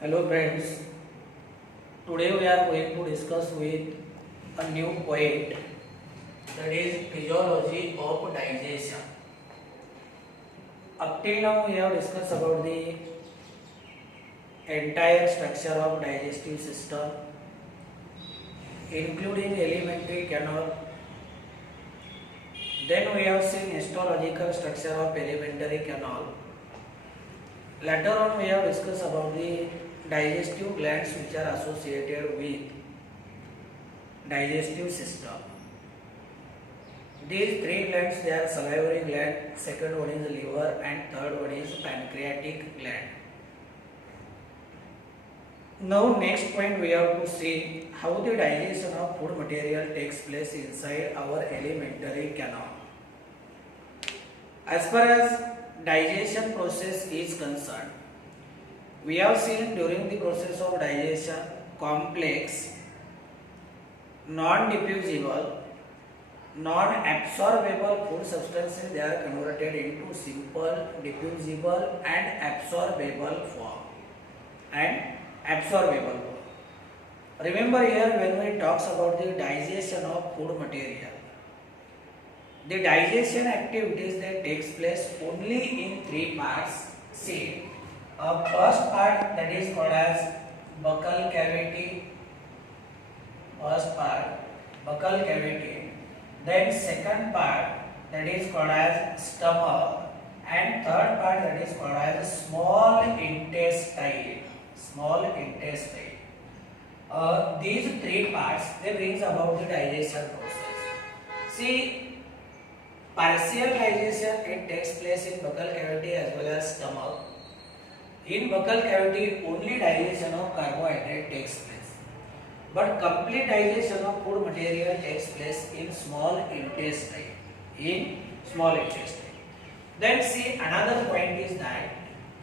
Hello friends, today we are going to discuss with a new point, that is physiology of digestion. Up till now we have discussed about the entire structure of digestive system, including alimentary canal. Then we have seen histological structure of alimentary canal. Later on we have discussed about the digestive glands which are associated with digestive system. These three glands, they are salivary gland, second one is liver, and third one is pancreatic gland. Now next point we have to see how the digestion of food material takes place inside our alimentary canal. As far as digestion process is concerned, we have seen during the process of digestion complex, non-diffusible, non-absorbable food substances, they are converted into simple, diffusible and absorbable form. Remember here when we talks about the digestion of food material, the digestion activities that takes place only in three parts. See, first part, that is called as buccal cavity. First part, buccal cavity. Then second part, that is called as stomach, and third part, that is called as small intestine. Small intestine. These three parts, they brings about the digestion process. See, partial digestion, it takes place in buccal cavity as well as stomach. In buccal cavity, only digestion of carbohydrate takes place. But complete digestion of food material takes place in small intestine. Then see, another point is that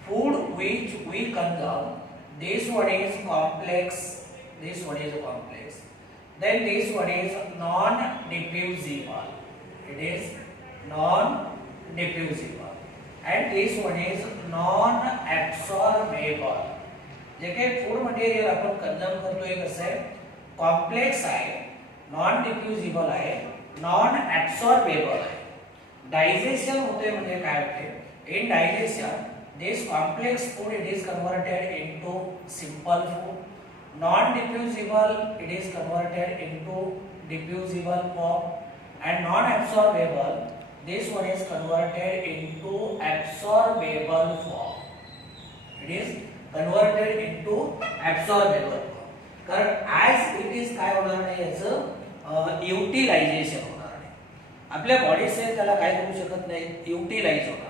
food which we consume, this one is complex. Then this one is non-diffusible. It is non-diffusible. And this one is non-absorbable. जे काही food material आपण consume करतोय कसं आहे, complex आहे, non डिफ्युजिबल आहे, non ऍब्सॉर्बेबल आहे. Digestion होते म्हणजे काय होते, in digestion this complex food, it is converted into simple food, non diffusible it is converted into diffusible form, and non absorbable, this one is converted into absorbable form. It is converted into absorbable form. कारण as it is काय होणार नाही, याचं utilisation होणार नाही. आपल्या body sale त्याला काय करू शकत नाही, युटिलाइज होणार.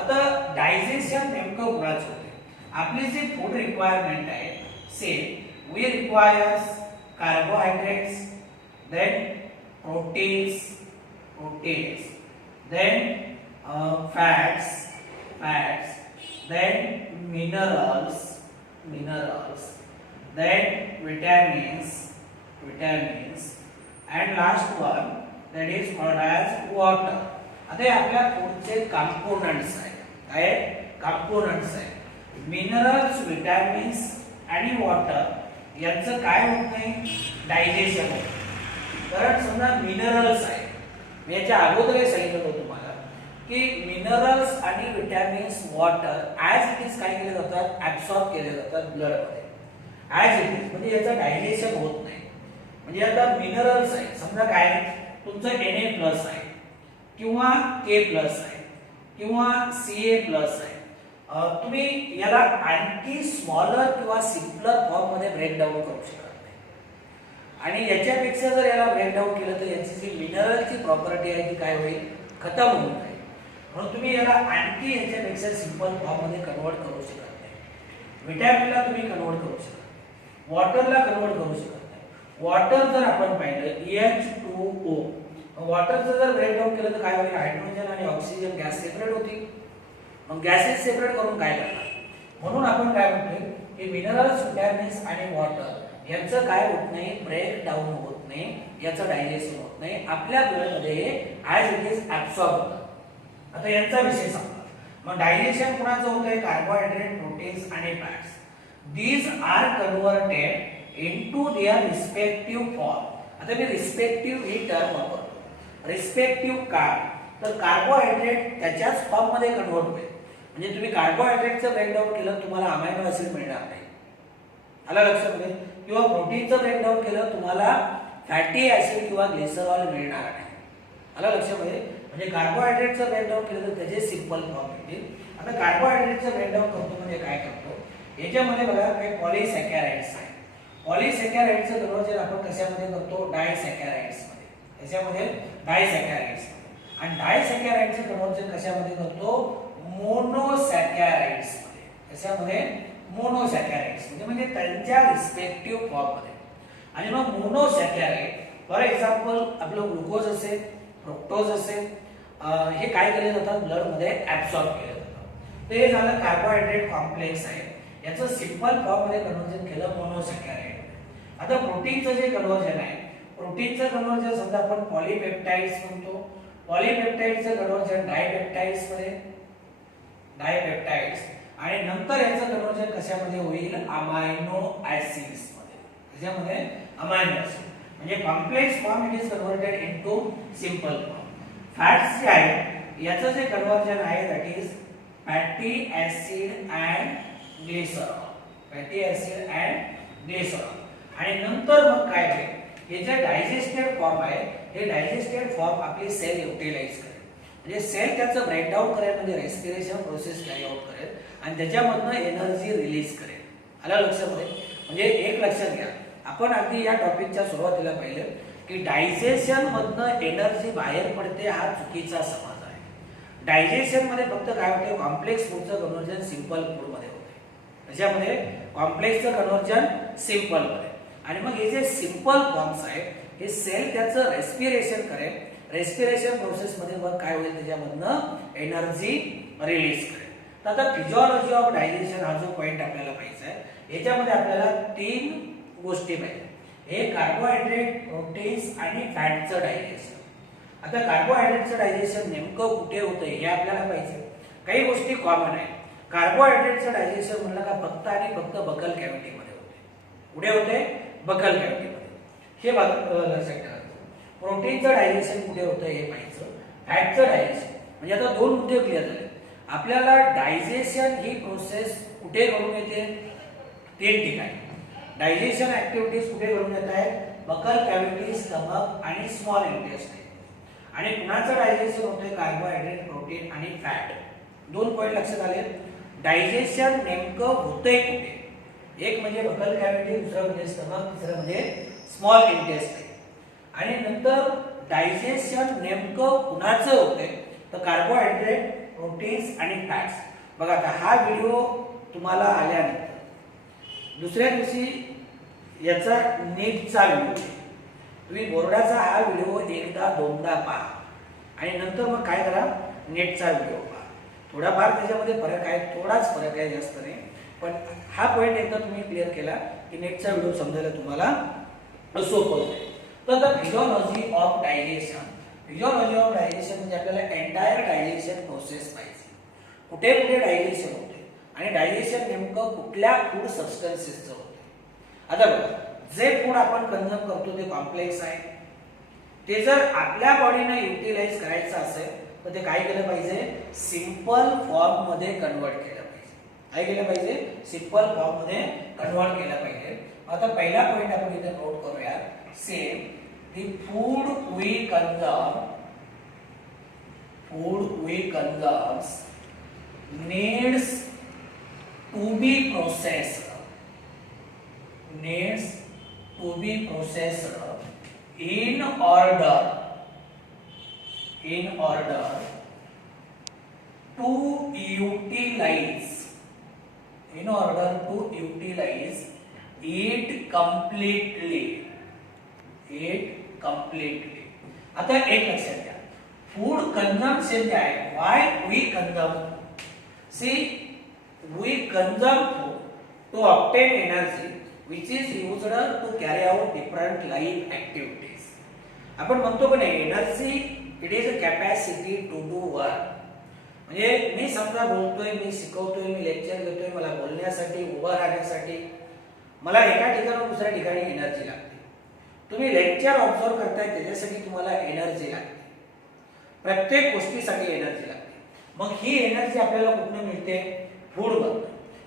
आता डायजेशन नेमकं कुणाचं होते, आपली जी फूड रिक्वायरमेंट आहे, say we requires carbohydrates, then proteins, then fats, then minerals, then vitamins, and last one, that is called as water. आता हे आपल्या फूडचे कंपोनेंट्स आहेत. काय कंपोनेंट्स आहेत, मिनरल्स, विटॅमिन्स आणि वॉटर यांचं काय होत नाही, डायजेशन होत. कारण समजा मिनरल्स आहे, मी याच्या अगोदर सांगितलं होतं तुम्हाला की मिनरल्स आणि vitamins, water as it is काय केले जातात, ऍब्सॉर्ब केले जातात ब्लड मध्ये ॲज इट इज, म्हणजे याचं डायजेशन होत नाही. म्हणजे आता मिनरल्स आहे, समजा काय तुमचं Na+ आहे किंवा K+ आहे किंवा Ca+ आहे, तुम्ही याला आणखी स्मॉलर किंवा सिम्पलर फॉर्म मध्ये ब्रेक डाऊन करू शकत नाही. आणि याच्यापेक्षा जर याला ब्रेक डाऊन केलं तर याची जी मिनरलची प्रॉपर्टी आहे ती काय होईल, खतम होऊन जाईल. म्हणून तुम्ही याला आणखी याच्यापेक्षा सिंपल फॉर्म मध्ये कन्वर्ट करू शकत नाही. विटॅमिनला तुम्ही कन्वर्ट करू शकत नाही, वॉटरला कन्वर्ट करू शकत नाही. वॉटर जर आपण पाहिलं H2O, वॉटरचं जर ब्रेक डाऊन केलं तर काय होईल, हायड्रोजन आणि ऑक्सिजन गॅस सेपरेट होतील. मग गॅसेस सेपरेट करून काय करणार, म्हणून आपण काय म्हणतोय की मिनरल्स, विटॅमिन्स आणि वॉटर यांचं काय होत नाही, ब्रेक डाऊन होत नाही, याचं डायजेशन होत नाही, आपल्या ब्लड मध्ये ॲज इट इज ऍब्सॉर्ब होतं. आता यांचा विषय सांगा, मग डायजेशन कोणाचं होतंय, कार्बोहायड्रेट, प्रोटीन्स आणि fats. these are converted into their respective form. आता मी रिस्पेक्टिव्ह ही टर्म वापरतो. रिस्पेक्टिव्ह का तर कार्बोहायड्रेट त्याच्याच फॉर्म मध्ये कन्वर्ट होईल. म्हणजे तुम्ही कार्बोहायड्रेटचं ब्रेकडाऊन केलं तुम्हाला अमायनो ऍसिड मिळणार नाही. आला लक्षात घे. किंवा प्रोटीनचं ब्रेकडाऊन केलं तुम्हाला फॅटी ऍसिड किंवा ग्लिसरॉल मिळणार नाही. आला लक्षामध्ये. म्हणजे कार्बोहायड्रेटचं ब्रेकडाऊन केलं तर त्याचे सिंपल फॉर्म मिळतील. आता कार्बोहायड्रेटचं ब्रेकडाऊन करतो म्हणजे काय करतो, याच्यामध्ये बघा काही पॉलिसॅकॅराइड्स आहे. पॉलिसॅकॅराइड्सचं कन्व्हर्जन आपण कशामध्ये करतो, डायसॅकॅराइड्स मध्ये. त्याच्यामध्ये डायसॅकॅराइड्स आणि डायसॅकॅराइड्सचं कन्व्हर्जन कशामध्ये करतो, मोनोसॅकॅराइड्स मध्ये. कशामध्ये, मोनोसॅकॅराइड्स म्हणजे त्यांच्या रिस्पेक्टिव्ह फॉर्म मध्ये. आणि मग मोनोसॅकॅराइड फॉर एक्झाम्पल आपलं ग्लुकोज असेल, फ्रुक्टोज असेल, हे काय केले जातात, ब्लड मध्ये ऍब्सॉर्ब केले जातात. तर हे झालं कार्बोहायड्रेट कॉम्प्लेक्स आहे. याचं सिंपल फॉर्म मध्ये कन्व्हर्जन केलं मोनोसॅकॅराइड. आता प्रोटीनचं जे कन्व्हर्जन आहे, प्रोटीनचं कन्व्हर्जन समजा आपण पॉलीपेप्टाइड्स म्हणतो. पॉलीपेप्टाइडचं कन्व्हर्जन डायपेप्टाइड्स मध्ये, डायपेप्टाइड्स. आणि नंतर याचं कन्व्हर्जन कशामध्ये होईल, अमायनो ऍसिड्स मध्ये. त्याच्यामध्ये अमायनो ऍसिड म्हणजे complex form it is converted into simple form. Fats जे आहे याचं जे कन्व्हर्जन आहे that is fatty acid and glycerol. Fatty acid and glycerol. आणि नंतर मग काय आहे, हे जे डायजेस्टेड फॉर्म आहे, हे डायजेस्टेड फॉर्म आपली सेल युटिलाइज करेल. म्हणजे सेल त्याचं ब्रेकडाऊन करेल, म्हणजे रेस्पिरेशन प्रोसेस कॅरी आउट करेल आणि त्याच्यामधनं एनर्जी रिलीज करेल. आलं लक्षामध्ये. म्हणजे एक लक्षात घ्या, आपण अगदी या टॉपिकच्या सुरुवातीला पाहिलं की डायजेशन मधनं एनर्जी बाहेर पडते हा चुकीचा समज आहे. डायजेशन मध्ये फक्त काय होते, कॉम्प्लेक्स फूडचं कन्व्हर्जन सिंपल फूड मध्ये होते. त्याच्यामध्ये कॉम्प्लेक्सचं कन्व्हर्जन सिंपल मध्ये. आणि मग हे जे सिंपल फॉर्म्स आहेत हे सेल त्याचं रेस्पिरेशन करेल. रेस्पिरेशन प्रोसेस मध्ये मग काय होईल, त्याच्यामधनं एनर्जी रिलीज करेल. तर आता फिजिओलॉजी ऑफ डायजेशन हा जो पॉइंट आपल्याला पाहिजे आहे, याच्यामध्ये आपल्याला 3 गोष्टी पाहिजे. हे कार्बोहायड्रेट, प्रोटीन्स आणि फॅटचं डायजेशन. आता कार्बोहायड्रेटचं डायजेशन नेमकं कुठे होतं हे आपल्याला पाहिजे. काही गोष्टी कॉमन आहे. कार्बोहायड्रेटचं डायजेशन म्हणलं का फक्त आणि फक्त बकल कॅव्हिटीमध्ये होते. कुठे होते, बकल कॅव्हिटीमध्ये. हे लक्षात ठेवा. प्रोटीनचं डायजेशन कुठे होतं हे पाहिजे. फॅटचं डायजेशन म्हणजे आता 2 मुद्दे क्लिअर झाले. आपल्याला डायजेशन ही प्रोसेस कुठे घडून येते, 3 ठिकाणी. डायजेशन ऍक्टिव्हिटीज कुठे घडून येत आहेत, बकल कॅव्हिटी, स्टमक आणि स्मॉल इंटेस्टाइन. आणि कुणाचं डायजेशन होते, कार्बोहायड्रेट, प्रोटीन आणि फॅट. 2 पॉइंट लक्षात आले. डायजेशन नेमकं होतंय कुठे, एक म्हणजे बकल कॅव्हिटी, दुसरं म्हणजे स्टमक, तिसरं म्हणजे स्मॉल इंटेस्टाइन. आणि नंतर डायजेशन नेमकं कुणाचं होतंय तर कार्बोहायड्रेट, प्रोटीन्स आणि फॅट्स. बघा आता हा व्हिडिओ तुम्हाला आल्यानंतर दुसऱ्या दिवशी याचा नीटचा व्हिडिओ, तुम्ही बोर्डाचा हा व्हिडिओ एकदा 2दा पहा आणि नंतर मग काय करा, नीटचा व्हिडिओ पहा. थोडाफार त्याच्यामध्ये फरक आहे, थोडाच फरक आहे, जास्त नाही. पण हा पॉइंट एकदा तुम्ही क्लिअर केला की नेटचा व्हिडिओ समजायला तुम्हाला सोपं होईल. तर the physiology of digestion. Physiology of digestion म्हणजे आपल्याला एंटायर डायजेशन प्रोसेस पाहिजे. कुठे कुठे डायजेशन होते आणि डायजेशन नेमकं कुठल्या फूड सबस्टन्सेसचं होते. आता बघा, जे फूड आपण कंझ्युम करतो ते कॉम्प्लेक्स आहे. ते जर आपल्या बॉडीने युटिलाइज करायचं असेल तर ते काय केलं पाहिजे, सिंपल फॉर्म मध्ये कन्वर्ट केलं पाहिजे. काय केलं पाहिजे, सिंपल फॉर्म मध्ये कन्वर्ट केलं पाहिजे. आता पहिला पॉइंट आपण इथे नोट करूया. Same the food we consume needs to be processed in order to utilize it completely. आता एक लक्षात घ्या, फूड कंझम्पशन जे आहे, why we consume, see we consume food to obtain energy which is used to carry out different life activities. आपण म्हणतो की नाही, energy it is a capacity to do work. म्हणजे मी समजा बोलतोय, मी शिकवतोय, मी लेक्चर घेतोय, मला बोलण्यासाठी, उभं राहण्यासाठी मला एका ठिकाणाहून दुसऱ्या ठिकाणी एनर्जी लागते. तुम्ही लेक्चर ऑब्झर्व करताय त्याच्यासाठी तुम्हाला एनर्जी लागते. प्रत्येक गोष्टीसाठी एनर्जी लागते. मग ही एनर्जी आपल्याला कुठून मिळते? फूड मधून.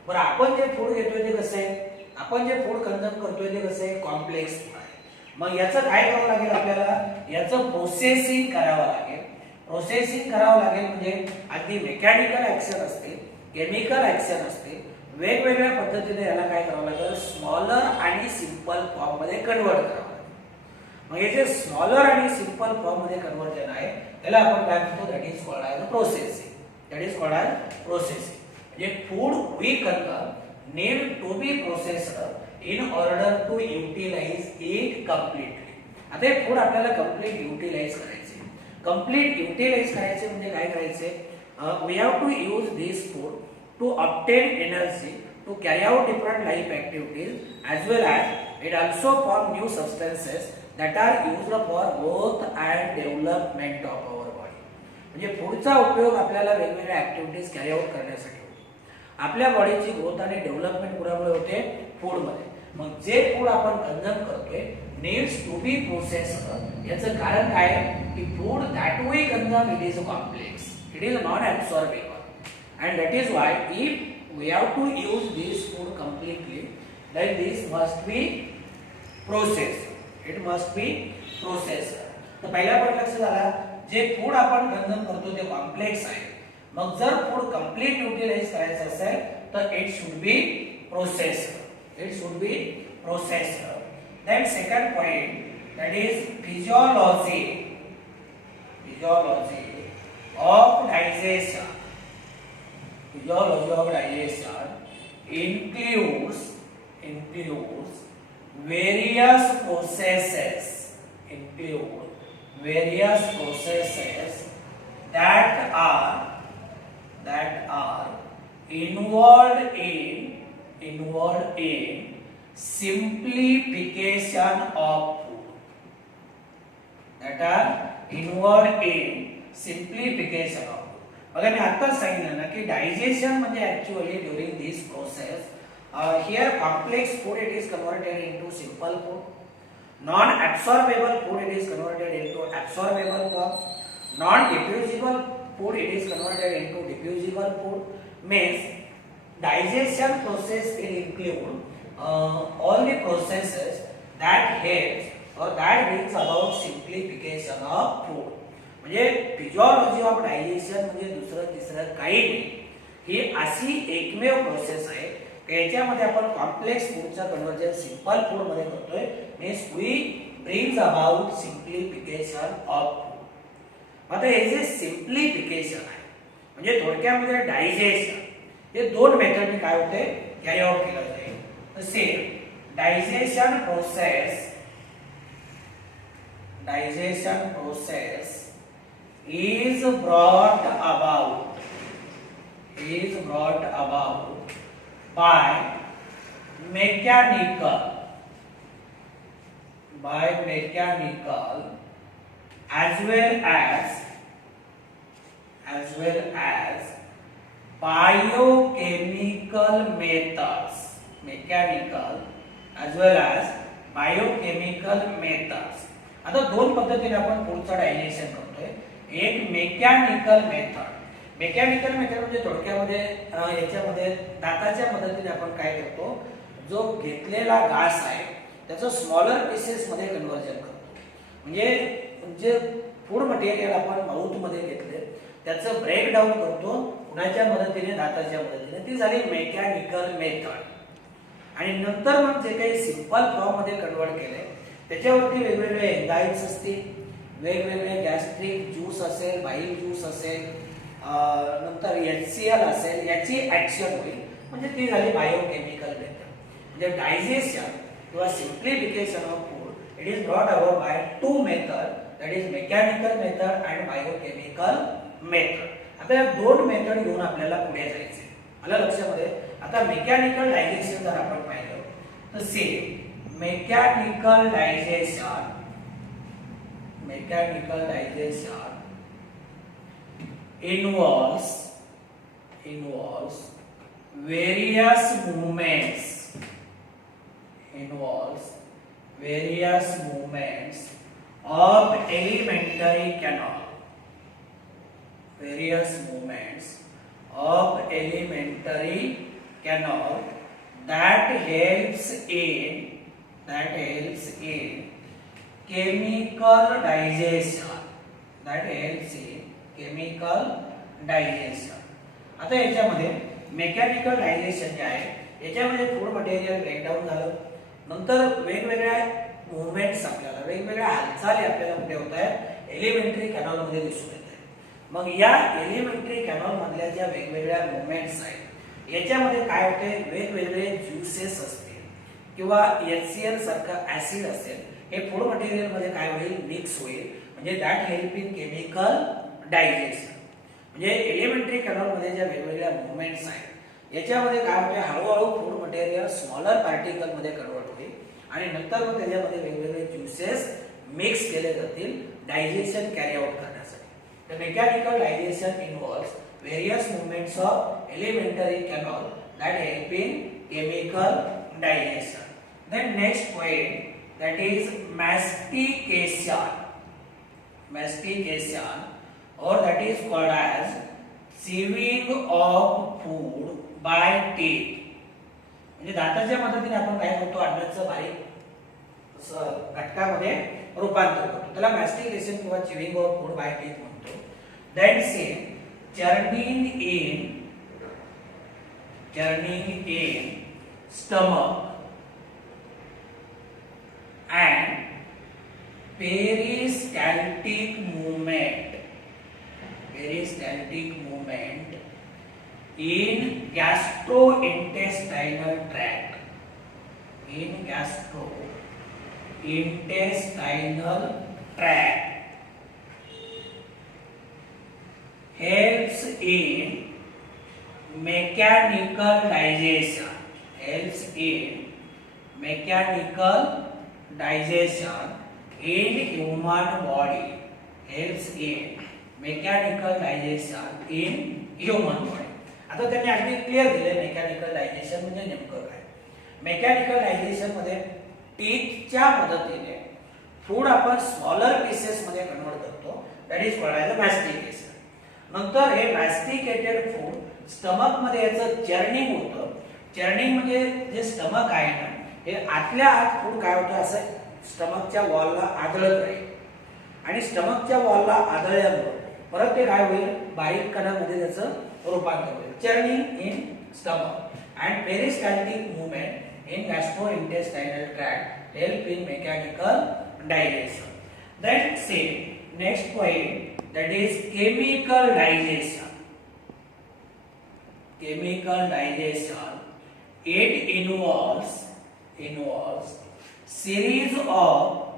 बरं, आपण जे फूड घेतोय ते कसं आहे? आपण जे फूड कंझ्युम करतोय ते कसं आहे? कॉम्प्लेक्स फूड आहे. मग याचं काय करावं लागेल आपल्याला? याचं प्रोसेसिंग करावं लागेल. प्रोसेसिंग करावं लागेल म्हणजे अगदी मेकॅनिकल ऍक्शन असते, केमिकल ऍक्शन असते, वेगवेगळ्या पद्धतीने याला काय करावं लागेल? स्मॉलर आणि सिंपल फॉर्म मध्ये कन्वर्ट करावं लागेल. मग हे जे स्मॉलर आणि सिंपल फॉर्म मध्ये कन्वर्जन आहे त्याला आपण काय म्हणतो? That is called as processing. That is called as processing. म्हणजे food we consume need to be processed in order to utilise it completely. आता हे फूड आपल्याला कम्प्लीट युटिलाइज करायचे. कम्प्लीट युटिलाइज करायचे म्हणजे काय करायचे? We have to use this food to obtain energy to carry out different life activities as well as it also form new substances that are used for growth and development of our body. म्हणजे फूडचा उपयोग आपल्याला वेगवेगळ्या activities carry out करण्यासाठी होतो. आपल्या बॉडीची growth आणि development कुणामुळे होते? फूड मध्ये. मग जे फूड आपण कंझ्युम करतोय नीड्स टू बी प्रोसेस्ड. याचं कारण काय आहे की food that we consume it is complex, it is not absorbable and that is why if we have to use this food completely then this must be processed. It must be processed. तर पहिला point लक्षात आला, जे food आपण consume करतो ते complex आहे. मग जर फूड कंप्लीट युटिलाइज करायचं असेल तर it should be processed. It should be processed. Then second point that is physiology. Physiology of digestion. Physiology of digestion includes various processes that are involved in simplification of food. That are involved in simplification of food. बघा मी आताच सांगितलं ना की digestion म्हणजे actually during this process here complex food it is converted into simple food. Non-absorbable food it is converted into absorbable form. Non-diffusible food it is converted into diffusible food. Means digestion process will include all the processes that helps or that brings about simplification of food. म्हणजे physiology of digestion म्हणजे दुसरं तिसरं काही नाही. ही अशी एकमेव process आहे याच्यामध्ये आपण कॉम्प्लेक्स फूडचं कन्वर्जन सिंपल फूड मध्ये करतोय. Means we brings about simplification of food. आता हे जे सिम्प्लिफिकेशन आहे म्हणजे थोडक्यामध्ये डायजेशन हे दोन मेथडने काय होते कॅरी आउट केलं जाईल. तसे digestion process is brought about by mechanical as well as biochemical methods. आता दोन पद्धतीने आपण फूडचं डायजेशन करतोय. एक मेकॅनिकल मेथड म्हणजे थोडक्यामध्ये याच्यामध्ये दाताच्या मदतीने आपण काय करतो, जो घेतलेला घास आहे त्याचं स्मॉलर पीसेस मध्ये कन्वर्जन करतो. म्हणजे जे फूड मटेरियल आपण माउथ मध्ये घेतले त्याचं ब्रेक डाऊन करतो कुणाच्या मदतीने? दाताच्या मदतीने. ती झाली मेकॅनिकल मेथड. आणि नंतर मग जे काही सिंपल फॉर्म मध्ये कन्वर्ट केले त्याच्यावरती वेगवेगळे एन्झाइम्स असतील, वेगवेगळे गॅस्ट्रिक ज्यूस असेल, बाईल ज्यूस असेल, नंतर HCl असेल, याची ऍक्शन होईल. म्हणजे ती झाली बायोकेमिकल मेथड. म्हणजे डायजेशन किंवा simplification of food it is brought about by two method, that is mechanical method and biochemical method. आता या दोन मेथड घेऊन आपल्याला पुढे जायचे. आलं लक्षामध्ये? आता मेकॅनिकल डायजेशन जर आपण पाहिलं तर say mechanical digestion involves involves various movements involves various movements of elementary canal various movements of elementary canal that helps in chemical digestion आता याच्यामध्ये मेकॅनिकल डायजेशन जे आहे याच्यामध्ये फूड मटेरियल ब्रेकडाऊन झालं नंतर वेगवेगळ्या मूवमेंट्स आपल्याला वेगवेगळ्या हालचाली आपल्याला कुठे होत आहेत एलिमेंटरी कॅनॉल मध्ये दिसून येत आहेत मग या एलिमेंटरी कॅनॉल मधल्या ज्या वेगवेगळ्या मूवमेंट्स आहेत याच्यामध्ये काय होते वेगवेगळे ज्युसेस असतील किंवा HCl सारखं ऍसिड असेल हे फूड मटेरियल मध्ये काय होईल मिक्स होईल म्हणजे that help in chemical digestion म्हणजे एलिमेंटरी कॅनॉल मध्ये ज्या वेगवेगळ्या मूवमेंट्स आहेत याच्यामध्ये काय होते हळूहळू फूड मटेरियल स्मॉलर पार्टिकल मध्ये कन्वर्ट होईल आणि नंतर मग त्याच्यामध्ये वेगवेगळे ज्युसेस मिक्स केले जातील डायजेशन कॅरी आउट करण्यासाठी तर mechanical digestion involves various movements of alimentary canal that help in chemical digestion then next point that is mastication or that is called as chewing of food by teeth म्हणजे दाताच्या मदतीने आपण काय करतो अन्नाचं बारीक घटकामध्ये रूपांतर करतो त्याला मॅस्टिकेशन किंवा chewing of food by teeth म्हणतो then same churning in stomach and peristaltic movement in gastrointestinal tract helps in mechanical digestion in human body आता त्यांनी अगदी क्लिअर दिले मेकॅनिकल डायजेशन म्हणजे नेमकं काय मेकॅनिकल डायजेशन मध्ये टीथच्या मदतीने फूड आपण स्मॉलर पीसेस मध्ये कन्वर्ट करतो दॅट इज कॉल्ड ॲज मॅस्टिकेशन नंतर हे मॅस्टिकेटेड फूड स्टमक मध्ये याचं चर्निंग होतं चर्निंग म्हणजे जे स्टमक आहे ना हे आतल्या आत फूड काय होतं असं स्टमकच्या वॉलला आदळत राहील आणि स्टमकच्या वॉलला आदळल्यामुळे परत ते काय होईल बारीक कणामध्ये त्याचं रूपांतर होईल churning in stomach and peristaltic movement in gastrointestinal tract help in mechanical digestion then say next point that is chemical digestion it involves series of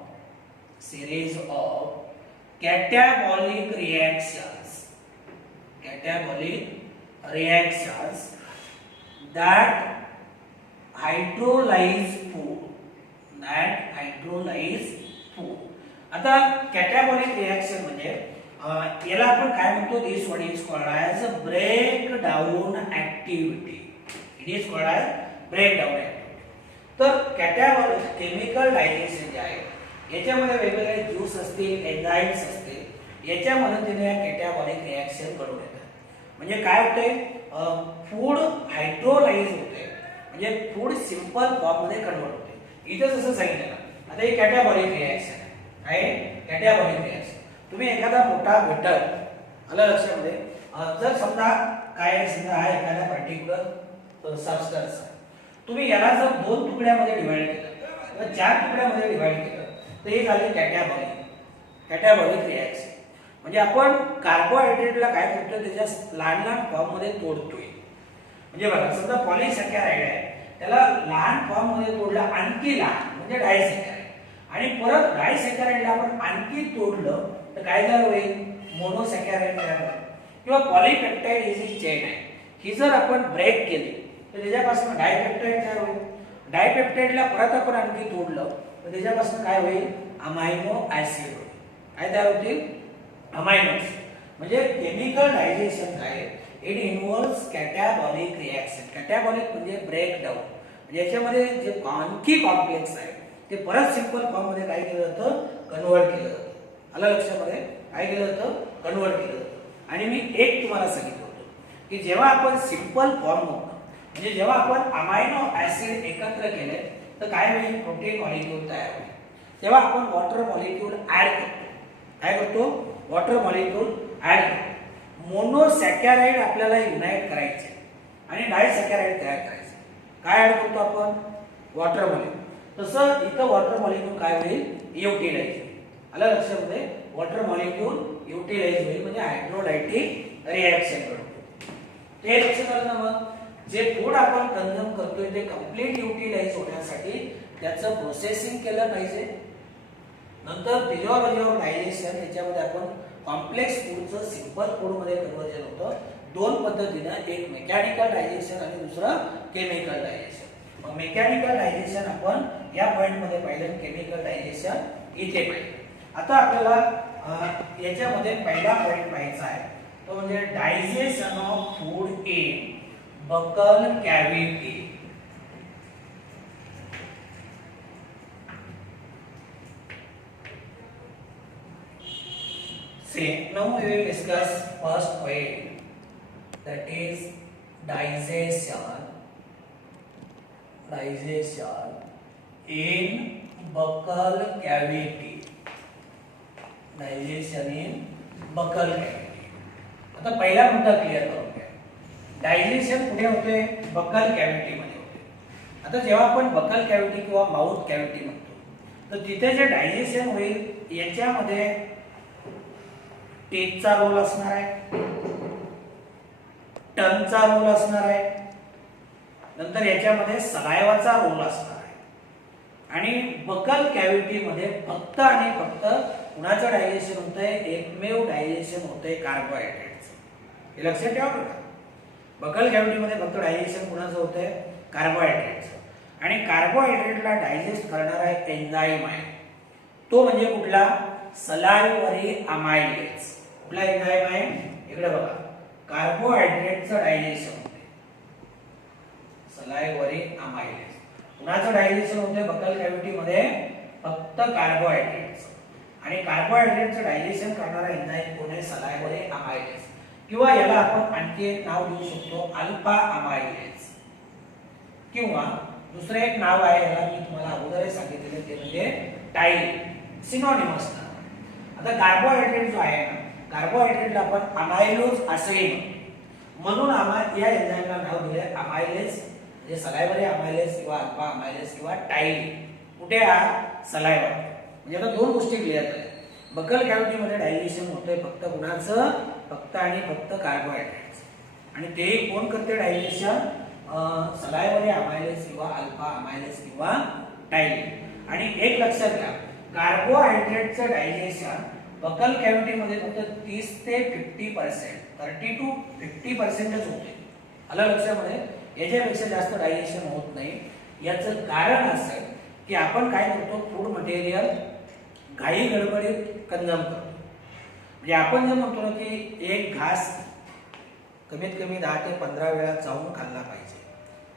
catabolic reactions that hydrolyze food आता कॅटाबॉलिक रिएक्शन म्हणजे याला आपण काय म्हणतो this one is called as break down activity it is called as break down activity तर catabolic chemical digestion जे आहे याच्यामध्ये वेगवेगळे ज्यूस असतील एन्झाईम्स असतील याच्या मदतीने कॅटाबॉलिक रिएक्शन घडून येतात म्हणजे काय होते फूड हायड्रोलाइज होते म्हणजे फूड सिंपल फॉर्म मध्ये कन्वर्ट होते इथे जसं सांगितलं आता हे कॅटाबॉलिक रिएक्शन आहे कॅटाबॉलिक रिएक्शन तुम्ही एखादा मोठा घटक आलं लक्षामध्ये जर समजा काय समजा आहे एखादा पर्टिक्युलर सबस्टन्स तुम्ही याला जर 2 तुकड्यामध्ये डिवाइड केलं किंवा 4 तुकड्यामध्ये डिवाइड केलं तर हे झाले कॅटाबॉलिक रिएक्शन म्हणजे आपण कार्बोहायड्रेटला काय करतो त्याच्या लहान लहान फॉर्म मध्ये तोडतोय म्हणजे बघा समजा पॉलिसॅकॅराइड आहे त्याला लहान फॉर्म मध्ये तोडला आणखी लहान म्हणजे डायसॅकॅराइड आणि परत डायसॅकॅराइडला आपण आणखी तोडलं तर काय तयार होईल मोनोसॅकॅराइड तयार होईल किंवा पॉलीपेप्टाइड ही जी चेन आहे ही जर आपण ब्रेक केली तर त्याच्यापासून डायपेप्टाइड तयार होईल डायपेप्टाइडला परत आपण आणखी तोडलं तर त्याच्यापासून काय होईल अमायनो ऍसिड होईल काय तयार होतील अमायनो ऍसिड म्हणजे केमिकल डायजेशन काय इट इन्व्हॉल्व्स कॅटॅबॉलिक रिॲक्शन. कॅटॅबॉलिक म्हणजे ब्रेकडाऊन, याच्यामध्ये जे आणखी कॉम्प्लेक्स आहे ते परत सिंपल फॉर्म मध्ये काय केलं जातं, कन्वर्ट केलं जातं. आलं लक्षामध्ये, काय केलं जातं, कन्वर्ट केलं जातं. आणि मी एक तुम्हाला सांगितलं होतं की जेव्हा आपण सिंपल फॉर्म होतं, म्हणजे जेव्हा आपण अमायनो ऍसिड एकत्र केले तर काय होईल, प्रोटीन मॉलिक्यूल तयार होईल. तेव्हा आपण वॉटर मॉलिक्यूल ऍड करतो. काय करतो, वॉटर मॉलिक्यूल ऍड करतो. मोनोसॅकॅराइड आपल्याला युनाइट करायचे आणि डायसॅकॅराइड तयार करायचे. काय ऍड करतो आपण, वॉटर मॉलिक्यूल. तसं इथं वॉटर मॉलिक्यूल काय होईल, युटिलाइज. आलं लक्षामध्ये, वॉटर मॉलिक्यूल युटिलाइज होईल म्हणजे हायड्रोलायटिक रिॲक्शन घडतो. ते लक्षात आलं ना. मग जे फूड आपण कंझ्युम करतोय ते कंप्लीट युटिलाइज होण्यासाठी त्याचं प्रोसेसिंग केलं पाहिजे. नंतर फिजिओलॉजी ऑफ डायजेशन, याच्यामध्ये आपण कॉम्प्लेक्स फूडचं सिंपल फूड मध्ये कन्व्हर्जन होतं दोन पद्धतीनं, एक मेकॅनिकल डायजेशन आणि दुसरं केमिकल डायजेशन. मग मेकॅनिकल डायजेशन आपण या पॉइंट मध्ये पाहिलं, केमिकल डायजेशन इथे पाहिलं. आता आपल्याला याच्यामध्ये पहिला पॉइंट पाहायचा आहे तो म्हणजे digestion of food in buccal cavity. Now we will discuss first point, that is digestion in buccal cavity. Digestion in buccal cavity. आता पहिला मुद्दा क्लिअर करून घ्या. डायजेशन कुठे होते, बकल कॅव्हिटी मध्ये होते. आता जेव्हा आपण बकल कॅव्हिटी किंवा माउथ कॅव्हिटी म्हणतो तर तिथे जे डायजेशन होईल याच्यामध्ये टेथचा रोल असणार आहे, टंगचा रोल असणार आहे, नंतर याच्यामध्ये सलायवाचा रोल असणार आहे. आणि बकल कॅव्हिटी मध्ये फक्त आणि फक्त कुणाचं डायजेशन होतंय, एकमेव डायजेशन होतंय कार्बोहायड्रेटचं. हे लक्षात ठेवा बरं. बकल कॅव्हिटी मध्ये फक्त डायजेशन कुणाचं होतंय, कार्बोहायड्रेटचं. आणि कार्बोहायड्रेटला डायजेस्ट करणारा एक एन्झाईम आहे, तो म्हणजे कुठला, सलायव्हरी अमायलेज. कुठला एन्झाईम आहे, इकडे बघा, कार्बोहायड्रेटचं डायजेशन होते, सलायव्हरी अमायलेज. कुणाचं डायजेशन होते बकल कॅव्हिटी मध्ये, फक्त कार्बोहायड्रेटचं. आणि कार्बोहायड्रेटचं डायजेशन करणारा एन्झाईम कोण आहे, सलायव्हरी अमायलेज. किंवा याला आपण आणखी एक नाव देऊ शकतो, अल्फा अमायलेज. किंवा दुसरं एक नाव आहे, याला मी तुम्हाला अगोदर सांगितलेले, ते म्हणजे टाइल, सिनोनिमस नाव. आता कार्बोहायड्रेट जो आहे ना, कार्बोहायड्रेटला आपण अमायलोज असेही म्हणून या एन्झाईमला नाव दिले अमायलेज, म्हणजे सलायव्हरी अमायलेज किंवा अल्फा अमायलेज किंवा टाइल. कुठे हा, सलायव्हा. म्हणजे आता दोन गोष्टी क्लिअर झाल्या. बकल कॅव्हिटी मध्ये डायजेशन होतंय फक्त कुणाचं, फक्त आणि फक्त कार्बोहायड्रेट्स. आणि ते कोण करते डायजेशन, सलायव्हरी अमायलेज किंवा अल्फा अमायलेज किंवा टाइल. आणि एक लक्षात घ्या, कार्बोहायड्रेटचं डायजेशन बकल कॅव्हिटी मध्ये फक्त 30 ते 50%, 30 to 50%च होते. आलं लक्षामध्ये, याच्यापेक्षा जास्त डायजेशन होत नाही. याचं कारण असं की आपण काय करतो, फूड मटेरियल घाई गडबडीत कंझ्युम करतो. म्हणजे आपण जे म्हणतो ना की एक घास कमीत कमी 10 ते 15 वेळा चावून खाल्ला पाहिजे.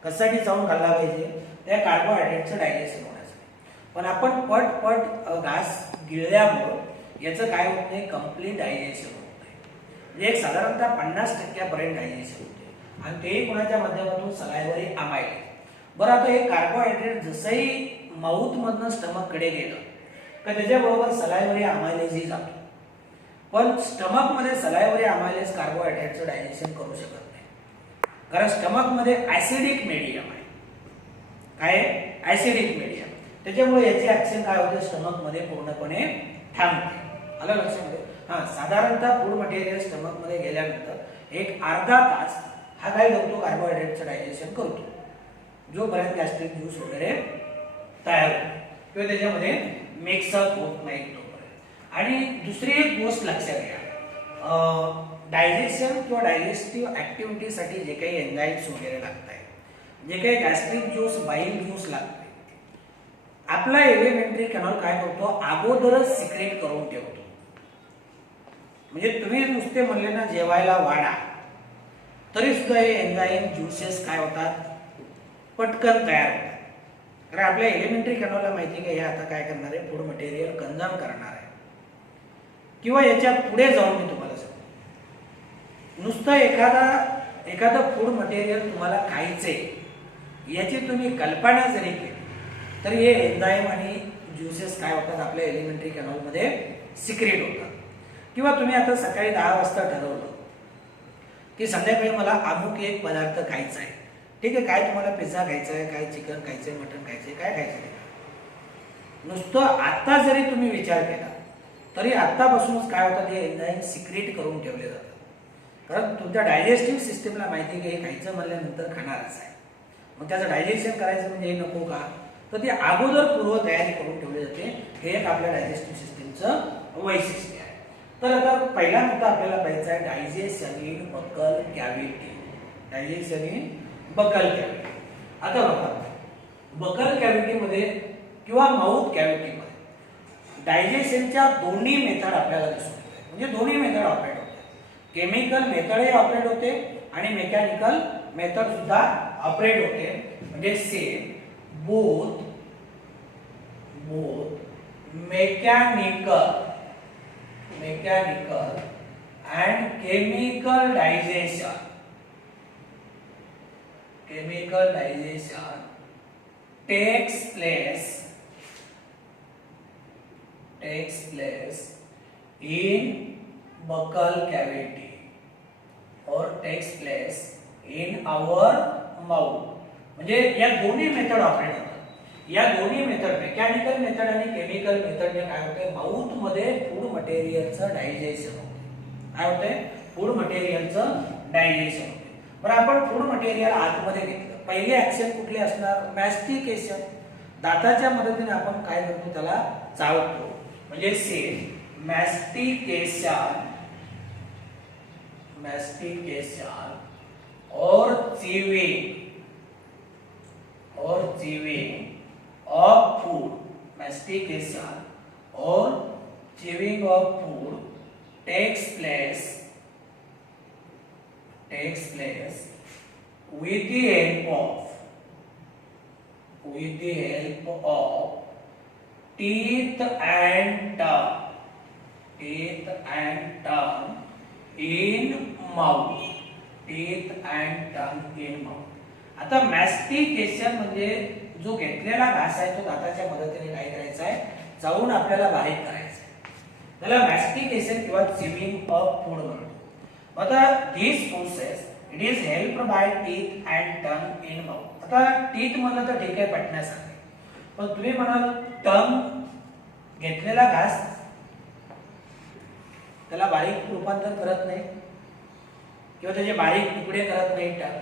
कशासाठी चावून खाल्ला पाहिजे, त्या कार्बोहायड्रेटचं डायजेशन होण्यासाठी. पण आपण पट घास गिळल्यामुळं याचं काय होत नाही, कंप्लीट डायजेशन होत नाही. म्हणजे एक साधारणतः 50% डायजेशन होते. आणि तेही कोणाच्या माध्यमातून, सलायव्हरी अमायलेज. बरं, आता हे कार्बोहायड्रेट जसंही माउथ मधनं स्टमक कडे गेलं तर त्याच्याबरोबर सलायव्हरी अमायलेजही जातो. पण स्टमक मध्ये सलायव्हरी अमायलेज कार्बोहायड्रेटचं डायजेशन करू शकत नाही, कारण स्टमक मध्ये ऍसिडिक मीडियम आहे. काय, ऍसिडिक मीडियम. त्याच्यामुळे याची ऍक्शन काय होते, स्टमक मध्ये पूर्णपणे थांबते. आलं लक्षामध्ये. हा, साधारणतः फूड मटेरियल स्टमक मध्ये गेल्यानंतर एक अर्धा तास हा काय करतो, कार्बोहायड्रेटचं डायजेशन करतो, जोपर्यंत गॅस्ट्रिक ज्यूस वगैरे तयार होतो किंवा त्याच्यामध्ये मिक्सअप होत नाही तोपर्यंत. आणि दुसरी एक गोष्ट लक्षात घ्या, डायजेशन किंवा डायजेस्टिव्ह ऍक्टिव्हिटीसाठी जे काही एन्झाईम्स वगैरे लागत आहेत, जे काही गॅस्ट्रिक ज्यूस, बाईल ज्यूस लागते, आपला एलिमेंटरी कॅनल काय करतो, अगोदरच सिक्रेट करून ठेवतो. म्हणजे तुम्ही नुसते म्हणले ना जेवायला वाढा, तरी सुद्धा हे एन्झाईम ज्युसेस काय होतात, पटकन तयार होतात. कारण आपल्या एलिमेंटरी कॅनॉलला माहिती आहे की हे आता काय करणार आहे, फूड मटेरियल कंझ्युम करणार आहे. किंवा याच्या पुढे जाऊन मी तुम्हाला सांगतो, नुसतं एखादं फूड मटेरियल तुम्हाला खायचे याची तुम्ही कल्पना जरी केली तरी हे एन्झाईम आणि ज्युसेस काय होतात आपल्या एलिमेंटरी कॅनॉलमध्ये सिक्रेट होतात. किंवा तुम्ही आता सकाळी 10 वाजता ठरवलं की संध्याकाळी मला अमुक एक पदार्थ खायचा आहे. ठीक आहे, काय तुम्हाला पिझ्झा खायचा आहे, काय चिकन खायचंय, मटन खायचंय, काय खायचंय, नुसतं आता जरी तुम्ही विचार केला तरी आतापासूनच काय होतं, हे एन्झाईम सिक्रेट करून ठेवले जातात. कारण तुमच्या डायजेस्टिव्ह सिस्टीमला माहिती आहे की हे खायचं म्हणल्यानंतर खाणारच आहे. मग त्याचं डायजेशन करायचं म्हणजे हे नको का, तर ती अगोदर पूर्व तयारी करून ठेवली जाते. हे एक आपल्या डायजेस्टिव्ह सिस्टीमचं वैशिष्ट्य आहे. तर आता पहिला मुद्दा आपल्याला पाहायचा आहे, digestion in buccal cavity. Digestion in buccal cavity. आता बघा, बकल कॅव्हिटीमध्ये किंवा माउथ कॅव्हिटीमध्ये डायजेशनच्या दोन्ही मेथड आपल्याला दिसून येतात. म्हणजे दोन्ही मेथड ऑपरेट होते. केमिकल मेथडही ऑपरेट होते आणि मेकॅनिकल मेथड सुद्धा ऑपरेट होते. म्हणजे same both mechanical and chemical digestion takes place in buccal cavity or takes place in our mouth. म्हणजे या दोन्ही मेथड ऑपरेट होतात. या दोन्ही मेथड, मेकॅनिकल मेथड आणि केमिकल मेथडने काय होते, माउथ मध्ये फूड मटेरियलचं डायजेशन होते. काय होते, फूड मटेरियलचं डायजेशन होते. बरं, आपण फूड मटेरियल आतमध्ये घेतलं, पहिली ऍक्शन कुठली असणार, मॅस्टिकेशन. दाताच्या मदतीने आपण काय करतो, त्याला चावतो. म्हणजे सेम मॅस्टिकेशन और chewing of food. Mastication or chewing of food takes place with the help of teeth and tongue in mouth. आता मॅस्टिकेशन म्हणजे जो घेतलेला घास आहे तो दाताच्या मदतीने काय करायचा आहे, जाऊन आपल्याला बारीक करायचा आहे. त्याला मॅस्टिकेशन किंवा चिविंग ऑफ फूड म्हणतो. आता this process it is helped by teeth and tongue in mouth. आता टीथ म्हणलं तर ठीक आहे, पटण्यासाठी. पण तुम्ही म्हणाल टंग घेतलेला घास त्याला बारीक रूपांतर करत नाही किंवा त्याचे बारीक तुकडे करत नाही, टंग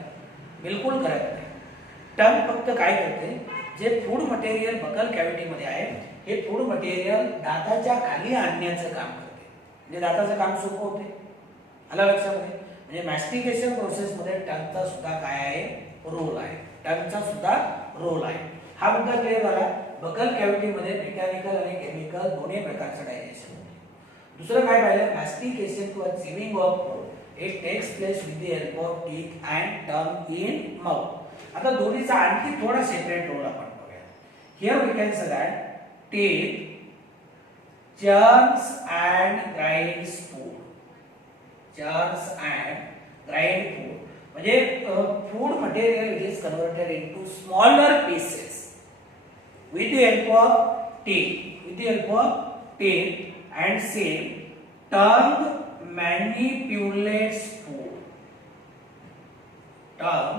बिलकुल करत नाही. टंग फक्त काय करते, जे फूड मटेरियल बकल कॅव्हिटीमध्ये आहे हे फूड मटेरियल दाताच्या खाली आणण्याचं काम करते. म्हणजे दाताचं काम सोपं होते. आलं लक्षामध्ये. म्हणजे मॅस्टिकेशन प्रोसेसमध्ये टंगचा सुद्धा काय आहे, रोल आहे. टंगचा सुद्धा रोल आहे. हा मुद्दा क्लिअर झाला. बकल कॅव्हिटीमध्ये मेकॅनिकल आणि केमिकल दोन्ही प्रकारचं डायजेशन होते. दुसरं काय पाहिलं, मॅस्टिकेशन किंवा chewing of food it takes place with the help of teeth and tongue in mouth. आता दोन्हीचा आणखी थोडा सेपरेट रोल आपण बघूया. Here we can say that teeth churns and grinds food. म्हणजे food material it is converted into smaller pieces with the help of teeth and same tongue manipulates food. Tongue